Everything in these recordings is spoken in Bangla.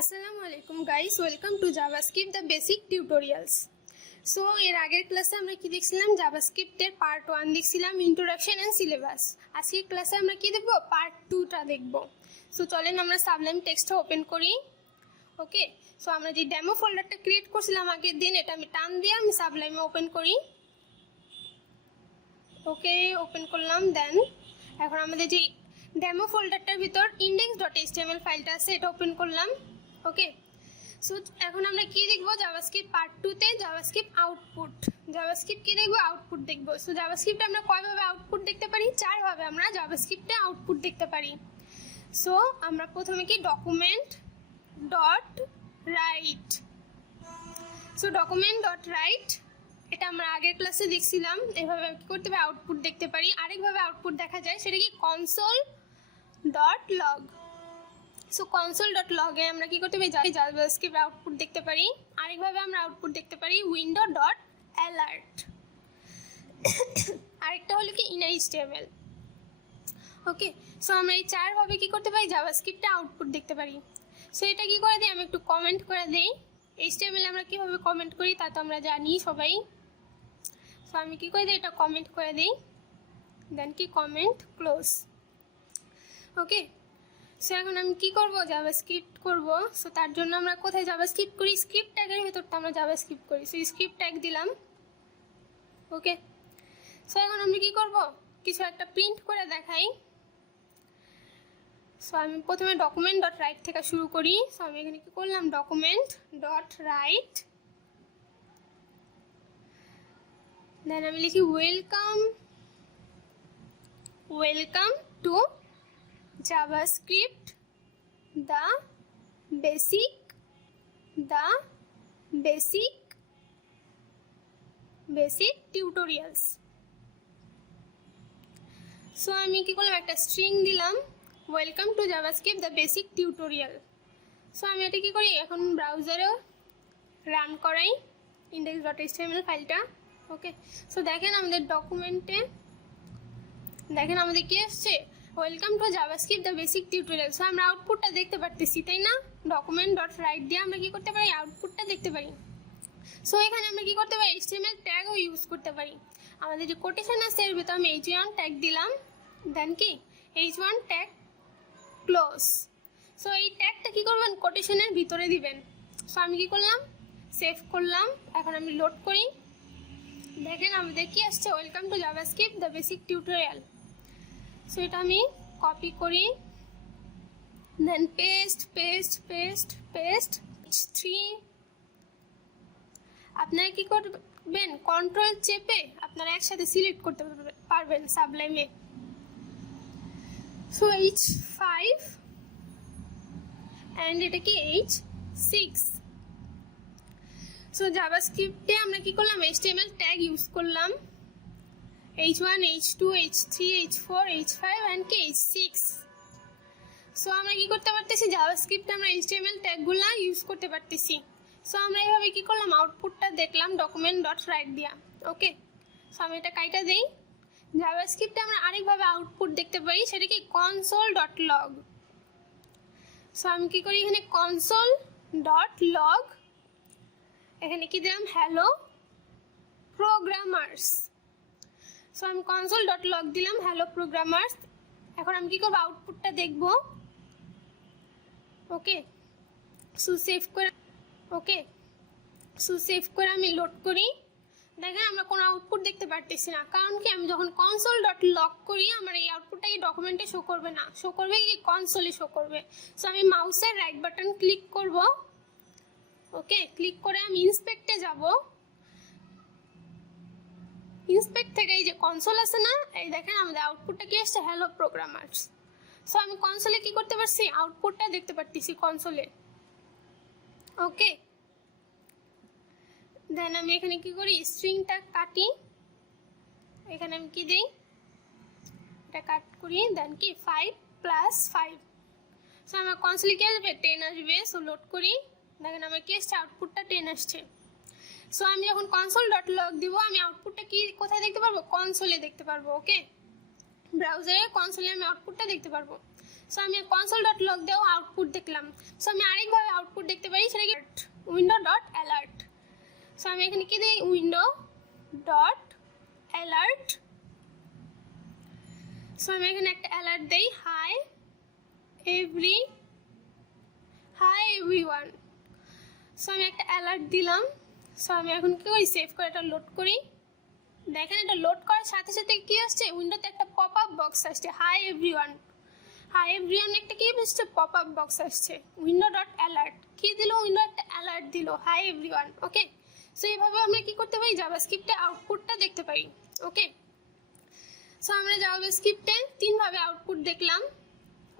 আসসালামু আলাইকুম guys, welcome to JavaScript the basic tutorials. So এর আগের ক্লাসে আমরা কি দেখছিলাম? জাভাস্ক্রিপ্টের পার্ট 1 দেখছিলাম, ইন্ট্রোডাকশন অ্যান্ড সিলেবাস। আজকের ক্লাসে আমরা কি দেখব? পার্ট 2টা দেখব। সো চলেন আমরা সাবলাইম টেক্সটটা ওপেন করি। ওকে, সো আমরা যে ডেমো ফোল্ডারটা ক্রিয়েট করছিলাম আগের দিন, এটা আমি টান দিয়ে আমি সাবলাইমে ওপেন করি। ওকে, ওপেন করলাম। দেন এখন আমাদের যে ডেমো ফোল্ডারটার ভিতর index.html ফাইলটা আছে, এটা ওপেন করলাম। ওকে, সো এখন আমরা কি দেখব? জাভাস্ক্রিপ্ট পার্ট 2তে জাভাস্ক্রিপ্ট আউটপুট। জাভাস্ক্রিপ্ট কি দেখব? আউটপুট দেখব। সো জাভাস্ক্রিপ্টে আমরা কয়ভাবে আউটপুট দেখতে পারি? 4ভাবে আমরা জাভাস্ক্রিপ্টে আউটপুট দেখতে পারি। সো আমরা প্রথমে কি document dot right. So document dot right এটা আমরা আগের ক্লাসে দেখছিলাম। এভাবে কি করতে পারি? আউটপুট দেখতে পারি। আরেকভাবে আউটপুট দেখা যায়, সেটা কি console dot log. So console dot লগে আমরা কি করতে পারি? জাভাস্ক্রিপ্ট আউটপুট দেখতে পারি। আরেকভাবে আমরা আউটপুট দেখতে পারি উইন্ডো ডট অ্যালার্ট। আরেকটা হলো কি inHTML। ওকে, সো আমরা এই 4ভাবে কি করতে পারি? জাভাস্ক্রিপ্টে আউটপুট দেখতে পারি। সো এটা কি করে দিই? আমি একটু কমেন্ট করে দিই। HTML আমরা কীভাবে কমেন্ট করি তা তো আমরা জানি সবাই। সো আমি কী করে দিই? এটা কমেন্ট করে দিই। দেন কি কমেন্ট ক্লোজ। ওকে, সো এখন আমি কি করব? জাভাস্ক্রিপ্ট করব। সো তার জন্য আমরা কোথায় জাভাস্ক্রিপ্ট করি? স্ক্রিপ্ট ট্যাগের ভিতরটা আমরা জাভাস্ক্রিপ্ট করি। সো স্ক্রিপ্ট ট্যাগ দিলাম। ওকে, সো এখন আমি কি করব? কিছু একটা প্রিন্ট করে দেখাই। সো আমি প্রথমে ডকুমেন্ট ডট রাইট থেকে শুরু করি। সো আমি এখানে কি করলাম? Document dot right. দেন আমি লিখি welcome to JavaScript the basic tutorials. So আমি কি করলাম? একটা স্ট্রিং দিলাম, welcome to JavaScript the basic tutorial. So আমি এটা কি করি? এখন ব্রাউজারেও রান করাই index.html ফাইলটা। ওকে, সো দেখেন আমাদের ডকুমেন্টে দেখেন আমাদের কি আসছে? Welcome to JavaScript the basic tutorial. So আমরা আউটপুটটা দেখতে পারতেছি, তাই না? ডকুমেন্ট ডট রাইট দিয়ে আমরা কি করতে পারি? আউটপুটটা দেখতে পারি। সো এখানে আমরা কি করতে পারি? HTML ট্যাগও ইউজ করতে পারি। আমাদের যে কোটেশন আছে এর ভিতর আমি h1 ট্যাগ দিলাম। দেন কি h1 ট্যাগ ক্লোজ। সো এই ট্যাগটা কি করবেন? কোটেশনের ভিতরে দিবেন। সো আমি কি করলাম? সেভ করলাম। এখন আমি লোড করি। দেখেন আমাদের কি আসছে? Welcome to JavaScript the basic tutorial. So এটা আমি কপি করি। দেন পেস্ট 3। আপনারা কি করবেন? কন্ট্রোল চেপে আপনারা একসাথে সিলেক্ট করতে পারবেন সাবলাইমে। সো H5 অ্যান্ড এটা কি H6। সো জাভাস্ক্রিপ্টে আমরা কি করলাম? HTML ট্যাগ ইউজ করলাম। H1, H2, H3, H4, H5 and কি H6। সো আমরা কি করতে পারতেছি? জাভাস্ক্রিপ্টে আমরা HTML ট্যাগগুলো ইউজ করতে পারতেছি। সো আমরা এভাবে কি করলাম? আউটপুটটা দেখলাম ডকুমেন্ট ডট রাইট দিয়া। ওকে, সো আমি এটা কাইটা দিই। জাভাস্ক্রিপ্টে আমরা আরেকভাবে আউটপুট দেখতে পারি, সেটা কি কনসোল ডট লগ। সো আমি কি করি? এখানে কনসোল ডট লগ, এখানে কি দিলাম? Hello programmers. সো আমি কনসোল ডট লগ দিলাম, হ্যালো প্রোগ্রামার্স। এখন আমি কি করবো? আউটপুটটা দেখব। ওকে, সো সেভ করে আমি লোড করি। দেখেন আমরা কোনো আউটপুট দেখতে পারতেছি না, কারণ কি? আমি যখন কনসোল ডট লগ করি আমার এই আউটপুটটা কি ডকুমেন্টে শো করবে না, শো করবে কি কনসোলে শো করবে। সো আমি মাউসের রাইট বাটন ক্লিক করব। ওকে, ক্লিক করে আমি ইন্সপেক্টে যাব। ইন্সপেক্ট থেকে এই যে কনসোল আছে না, এই দেখেন আমাদের আউটপুটটা কি আসছে? Hello programmers. সো আমি কনসোলে কি করতে পারছি? আউটপুটটা দেখতে পারতেছি কনসোলে। ওকে, দেন আমি এখানে কি করি? স্ট্রিংটা কাটি। এখানে আমি কি দিই? এটা কাট করি। দেন কি 5 + 5। সো আমার কনসোলে কি আসবে? 10 আসবে। সো লোড করি। দেখেন আমার কি আসছে? আউটপুটটা 10 আসছে। সো আমি যখন কনসোল ডট লগ দিব, আমি আউটপুটটা কি কোথায় দেখতে পারবো? কনসোলে দেখতে পারবো। ওকে, ব্রাউজারে কনসোলে আমি আউটপুটটা দেখতে পারবো। সো আমি কনসোল ডট লগ দিয়েও আউটপুট দেখলাম। সো আমি আরেকভাবে আউটপুট দেখতে পারি, সেটা কি উইন্ডো ডট অ্যালার্ট। সো আমি এখানে কি দিই, উইন্ডো ডট অ্যালার্ট। সো আমি এখানে একটা অ্যালার্ট দিই, হাই এভরিওয়ান। সো আমি একটা অ্যালার্ট দিলাম। সো আমি এখন কি করি, সেভ করে এটা লোড করি। দেখেন এটা লোড করার সাথে সাথে কি আসছে, উইন্ডোতে একটা পপ আপ বক্স আসছে, হাই এভরিওয়ান একটা কি আসছে, পপ আপ বক্স আসছে। উইন্ডো ডট অ্যালার্ট কি দিল, উইন্ডো একটা অ্যালার্ট দিল, হাই এভরিওয়ান। ওকে, সো এইভাবে আমরা কি করতে পারি, জাভাস্ক্রিপ্টে আউটপুটটা দেখতে পারি। ওকে, সো আমরা জাভাস্ক্রিপ্টে 3 ভাবে আউটপুট দেখলাম।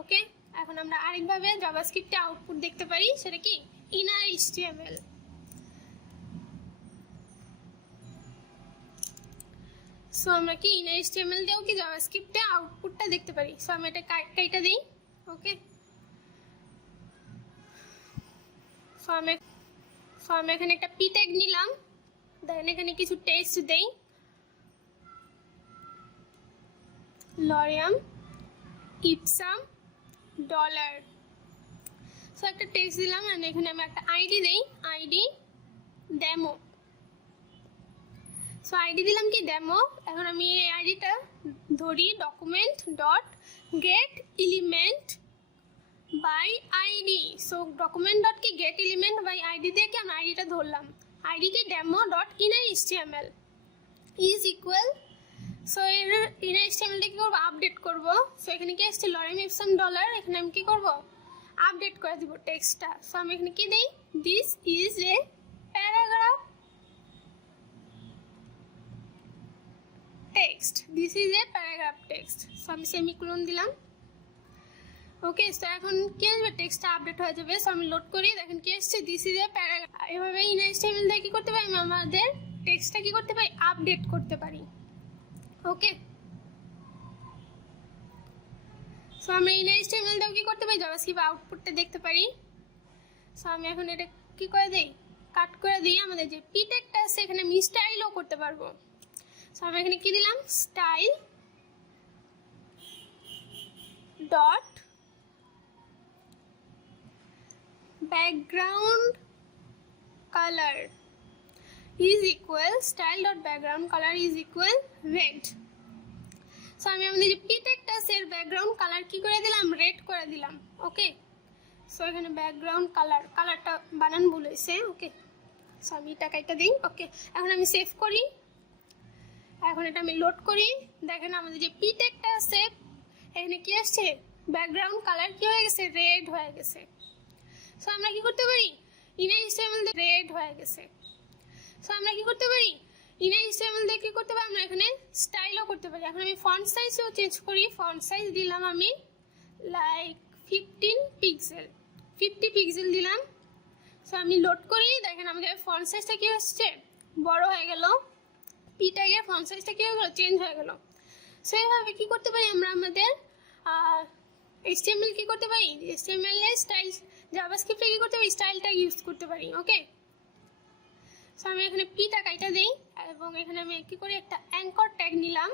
ওকে, এখন আমরা আরেকভাবে জাভাস্ক্রিপ্টে আউটপুট দেখতে পারি, সেটা কি ইনার এইচটিএমএল। সো আমরা কি ইনার এইচটিএমএল দিয়েও কি জাভাস্ক্রিপ্টে আউটপুটটা দেখতে পারি। সো আমি এটা কাইটা দিই। ওকে, সো আমি এখানে একটা পি ট্যাগ নিলাম, দেন এখানে কিছু টেক্সট দেই, লরিয়াম ইপসাম ডলার। সো একটা টেক্সট দিলাম, আর এখানে আমি একটা আইডি দেই, আইডি ডেমো। সো আইডি দিলাম কি ডেমো। এখন আমি এই আইডিটা ধরি document dot get element by ID. So document dot কি গেট এলিমেন্ট বাই আইডি দিয়ে কি আমরা আইডিটা ধরলাম, আইডি কি demo dot inner HTML is equal. So এর ইনার এইচটিএমএলটা কি করবো, আপডেট করব। সো এখানে কি আসছে লরিয়াম ইপসাম ডলার, এখানে আমি কি করব, আপডেট করে দিব টেক্সটটা। সো আমি এখানে কি দেই, this is a paragraph text, this is a paragraph text. So আমি সেমিকোলন দিলাম। ওকে, সো এখন কি আসবে, টেক্সটটা আপডেট হয়ে যাবে। সো আমি লোড করি, দেখেন কি আসছে, দিস ইজ এ প্যারাগ্রাফ। এভাবে ইনার এইচটিএমএল দিয়ে কি করতে পারি, আমি আমাদের টেক্সটটা কি করতে পারি, আপডেট করতে পারি। ওকে, সো আমি ইনার এইচটিএমএল দিয়েও কি করতে পারি, জাভাস্ক্রিপ্ট আউটপুটটা দেখতে পারি। সো আমি এখন এটা কি করে দেই, কাট করে দিই। আমাদের যে পি ট্যাগটা আছে এখানে আমি স্টাইলও করতে পারবো। সো আমি এখানে কি দিলাম, style dot background colour is equal, style dot background colour is equal red. So আমি আমাদের যে পি ট্যাগটা আছে এর ব্যাকগ্রাউন্ড কালার কি করে দিলাম, রেড করে দিলাম। ওকে, সো এখানে ব্যাকগ্রাউন্ড কালারটা বানান ভুল হয়েছে। ওকে, সো আমি টাকাটা দিই। ওকে, এখন আমি সেভ করি, এখন এটা আমি লোড করি। দেখেন আমাদের যে পি ট্যাগটা আছে এখানে কি আসছে, ব্যাকগ্রাউন্ড কালার কি হয়ে গেছে, রেড হয়ে গেছে। সো আমরা কি করতে পারি, ইনার এইচটিএমএল দিয়ে রেড হয়ে গেছে। সো আমরা কি করতে পারি, ইনার এইচটিএমএল দিয়ে কি করতে পারি, আমরা এখানে স্টাইলও করতে পারি। এখন আমি ফন্ট সাইজও চেঞ্জ করি, ফন্ট সাইজ দিলাম আমি লাইক 50 পিক্সেল দিলাম। সো আমি লোড করি, দেখেন আমাদের ফন্ট সাইজটা কি হচ্ছে, বড় হয়ে গেল, পি ট্যাগের ফন্ট সাইজটা কি হয়ে গেল, চেঞ্জ হয়ে গেল। সো এইভাবে কি করতে পারি, আমরা আমাদের এইচটিএমএল কি করতে পারি, এইচটিএমএল এর স্টাইল, জাভাস্ক্রিপ্টে কি করতে পারি, স্টাইলটা ইউজ করতে পারি। ওকে, সো আমি এখানে পি ট্যাগটা দেই, এবং এখানে আমি কি করি, একটা অ্যাঙ্কর ট্যাগ নিলাম।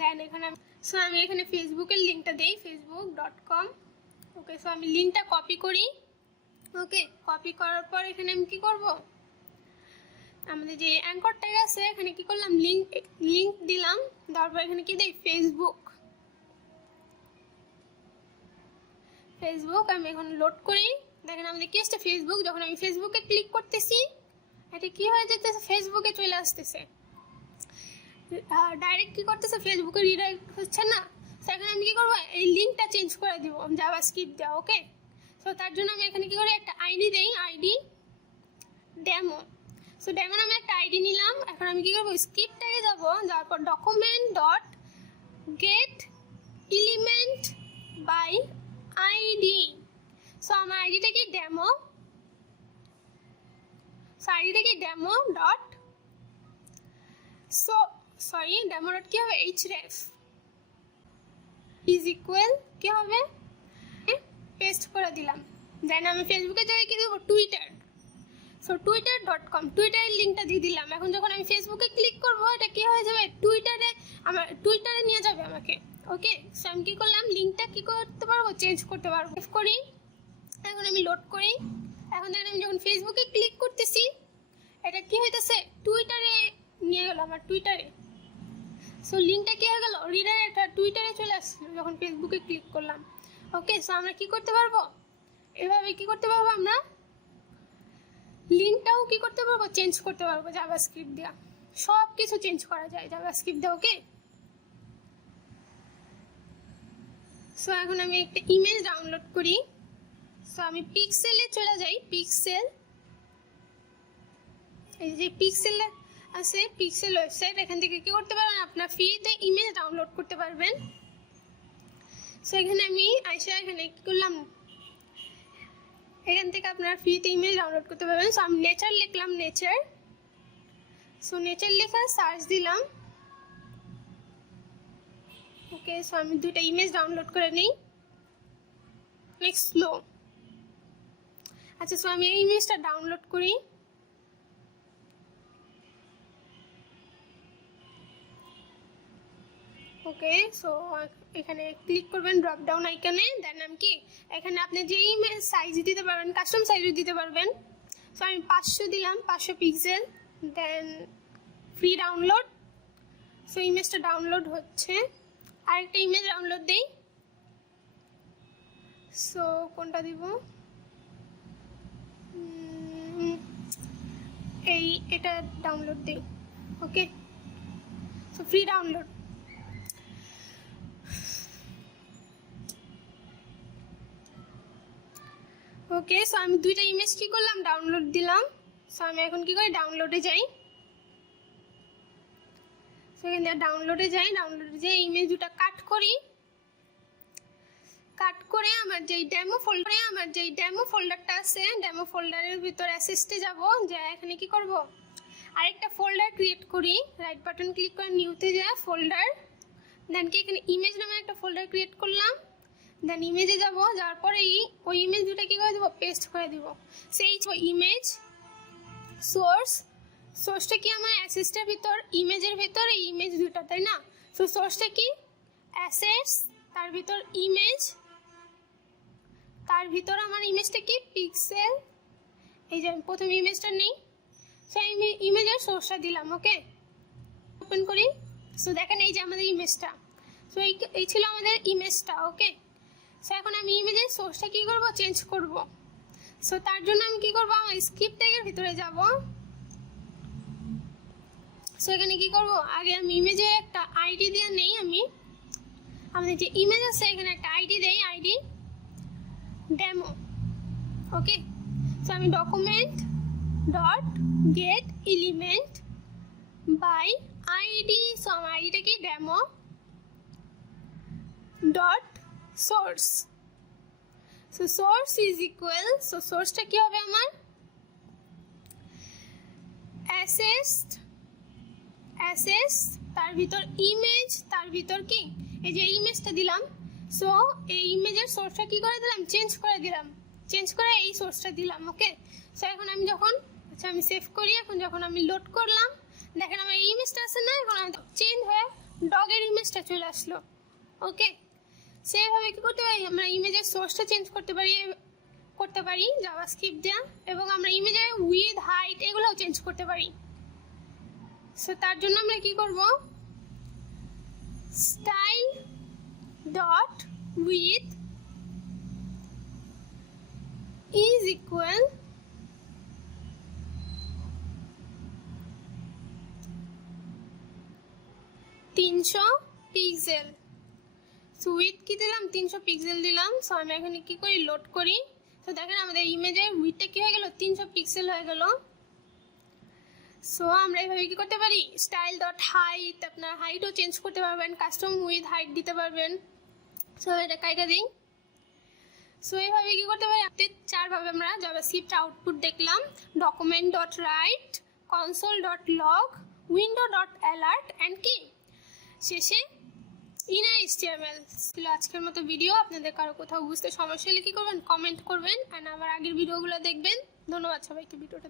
দেন এখানে সো আমি এখানে ফেসবুকের লিঙ্কটা দেই, facebook.com। ওকে, সো আমি লিঙ্কটা কপি করি। ওকে, কপি করার পর এখানে আমি কি করব, আমাদের যে অ্যাঙ্কর ট্যাগ আছে এখানে কি করলাম, লিঙ্ক দিলাম। তারপর এখানে কি দেই, ফেসবুক। আমি এখন লোড করি, দেখেন আমাদের কি আসছে, ফেসবুক। যখন আমি ফেসবুকে ক্লিক করতেছি এটা কি হয়ে যেতেছে, ফেসবুকে চলে আসতেছে, ডাইরেক্ট কি করতেছে, ফেসবুকে রিডাইরেক্ট হচ্ছে না। সো এখানে আমি কি করবো, এই লিঙ্কটা চেঞ্জ করে দিব জাভাস্ক্রিপ্ট দেওয়া। ওকে, সো তার জন্য আমি এখানে কি করি, একটা আইডি দেই, আইডি ডেমো। সো ডেমো নামে একটা আইডি নিলাম। এখন আমি কি করবো, স্ক্রিপ্ট ট্যাগে যাবো, যাওয়ার পর document dot get element by ID. So আমার আইডিটা কি ডেমো, সো আইডিটা কি demo dot, so sorry demo dot কি হবে, href ইজ ইকুয়াল কি হবে, পেস্ট করে দিলাম। দেন আমি ফেসবুকে জায়গায় কি দেবো, টুইটার। সো সো twitter.com, টুইটারের লিঙ্কটা দিয়ে দিলাম। এখন যখন আমি ফেসবুকে ক্লিক করব এটা কি হয়ে যাবে, টুইটারে নিয়ে যাবে আমাকে। ওকে, সো আমি কী করলাম, লিঙ্কটা কী করতে পারবো, চেঞ্জ করতে পারবো। সেভ করি, এখন আমি লোড করি। এখন দেখেন আমি যখন ফেসবুকে ক্লিক করতেছি এটা কি হইতেছে, টুইটারে নিয়ে গেল আমার টুইটারে। সো লিঙ্কটা কি হয়ে গেল, রিডাইরেক্ট টুইটারে চলে আসলো যখন ফেসবুকে ক্লিক করলাম। ওকে, সো আমরা কি করতে পারবো, এভাবে কি করতে পারবো, আমরা লিঙ্কটাও কি করতে পারবো, চেঞ্জ করতে পারবো জাভাস্ক্রিপ্ট দিয়ে। সব কিছু চেঞ্জ করা যায় জাভাস্ক্রিপ্ট দিয়ে। ওকে, সো এখন আমি একটা ইমেজ ডাউনলোড করি। সো আমি পিক্সেলে চলে যাই, পিক্সেল, এই যে পিক্সেল আছে, পিক্সেল ওয়েবসাইট, এখান থেকে কি করতে পারবেন, আপনার ফ্রিতে ইমেজ ডাউনলোড করতে পারবেন। সো এখানে আমি আইসা এখানে কি করলাম, এখান থেকে আপনার ফ্রিতে ইমেজ ডাউনলোড করতে পারবেন। সো আমি নেচার লিখলাম, নেচার। সো নেচার লেখা সার্চ দিলাম। ওকে, সো আমি দুইটা ইমেজ ডাউনলোড করে নিই। Next slow. আচ্ছা, সো আমি এই ইমেজটা ডাউনলোড করি। ওকে, সো এখানে ক্লিক করবেন ড্রপ ডাউন আইকনে, দেন আমি কি এখানে আপনি যে ইমেজ সাইজ দিতে পারবেন, কাস্টম সাইজও দিতে পারবেন। সো আমি 500 দিলাম, 500 পিক্সেল, দেন ফ্রি ডাউনলোড। সো ইমেজটা ডাউনলোড হচ্ছে, আরেকটা ইমেজ ডাউনলোড দিই। সো কোনটা দিব, এটা ডাউনলোড দিই। ওকে, সো ফ্রি ডাউনলোড। ওকে, সো আমি দুইটা ইমেজ কি করলাম, ডাউনলোড দিলাম। সো আমি এখন কি করি, ডাউনলোডে যাই। সো এখানে ডাউনলোডে যাই, ডাউনলোডে যাই ইমেজ দুটা কাট করি। কাট করে আমার যেই ডেমো ফোল্ডারটা আছে, ডেমো ফোল্ডারের ভিতর অ্যাসেস্টে যাব, যে এখানে কি করব, আরেকটা ফোল্ডার ক্রিয়েট করি। রাইট বাটন ক্লিক করে নিউতে যায় ফোল্ডার, দেন কি এখানে ইমেজ নামে একটা ফোল্ডার ক্রিয়েট করলাম। দেন ইমেজে যাব, যাওয়ার পরে ওই ইমেজ দুটো কী করে দেবো, পেস্ট করে দিব। সেই ইমেজ সোর্সটা কি আমার অ্যাসেসটার ভিতর, ইমেজের ভিতর এই ইমেজ দুটো, তাই না? সো সোর্সটা কি অ্যাসেটস, তার ভিতর ইমেজ, তার ভিতর আমার ইমেজটা কি পিক্সেল। এই যে আমি প্রথম ইমেজটা নিই, সেই ইমেজের সোর্সটা দিলাম। ওকে, ওপেন করি। সো দেখেন এই যে আমাদের ইমেজটা। সো এই ছিল আমাদের ইমেজটা। ওকে, সো এখন আমি ইমেজের সোর্সটা কী করবো, চেঞ্জ করব। সো তার জন্য আমি কী করবো, আমার স্ক্রিপ্ট ট্যাগের ভিতরে যাব। সো এখানে কী করবো, আগে আমি ইমেজের একটা আইডি দিয়ে নেই, আমাদের যে ইমেজ আছে এখানে একটা আইডি দেই, আইডি ডেমো। ওকে, সো আমি document dot get element by ID, so আমার আইডিটা কি demo dot source. So source is equal, so সোর্সটা কি হবে আমার অ্যাসেস, তার ভিতর ইমেজ, তার ভিতর কি এই যে ইমেজটা দিলাম। সো এই ইমেজের সোর্সটা কি করে দিলাম, চেঞ্জ করে দিলাম, চেঞ্জ করে এই সোর্সটা দিলাম। ওকে, সো এখন আমি যখন আমি সেভ করি, এখন যখন আমি লোড করলাম, দেখেন আমার এই ইমেজটা আছে না, এখন চেঞ্জ হয়ে ডগের ইমেজটা চলে আসলো। ওকে, সেইভাবে কি করতে পারি, আমরা ইমেজের সোর্সটা চেঞ্জ করতে পারি জাভাস্ক্রিপ্ট দিয়ে, এবং আমরা ইমেজের উইথ হাইট এগুলোও চেঞ্জ করতে পারি। সো তার জন্য আমরা কি করব, style dot with is equal 300 pixel. So with কি দিলাম, 300 পিক্সেল দিলাম। সো আমি এখানে কি করি, লোড করি। সো দেখেন আমাদের ইমেজের উইথটা কি হয়ে গেল, 300 পিক্সেল হয়ে গেল। সো আমরা এইভাবে কি করতে পারি, স্টাইল ডট হাইট, আপনার হাইটও চেঞ্জ করতে পারবেন, কাস্টম উইথ হাইট দিতে পারবেন। সো এটা কাইটা দিই। সো এইভাবে কি করতে পারি, আপনি 4 ভাবে আমরা জাভাস্ক্রিপ্ট আউটপুট দেখলাম, document dot right, console dot log, window dot alert, and কি শেষে ইনার HTML ছিল আজকের মতো ভিডিও। আপনাদের কারো কোথাও বুঝতে সমস্যা হলে কি করবেন, কমেন্ট করবেন, আর আমার আগের ভিডিওগুলো দেখবেন। ধন্যবাদ সবাইকে ভিডিওটা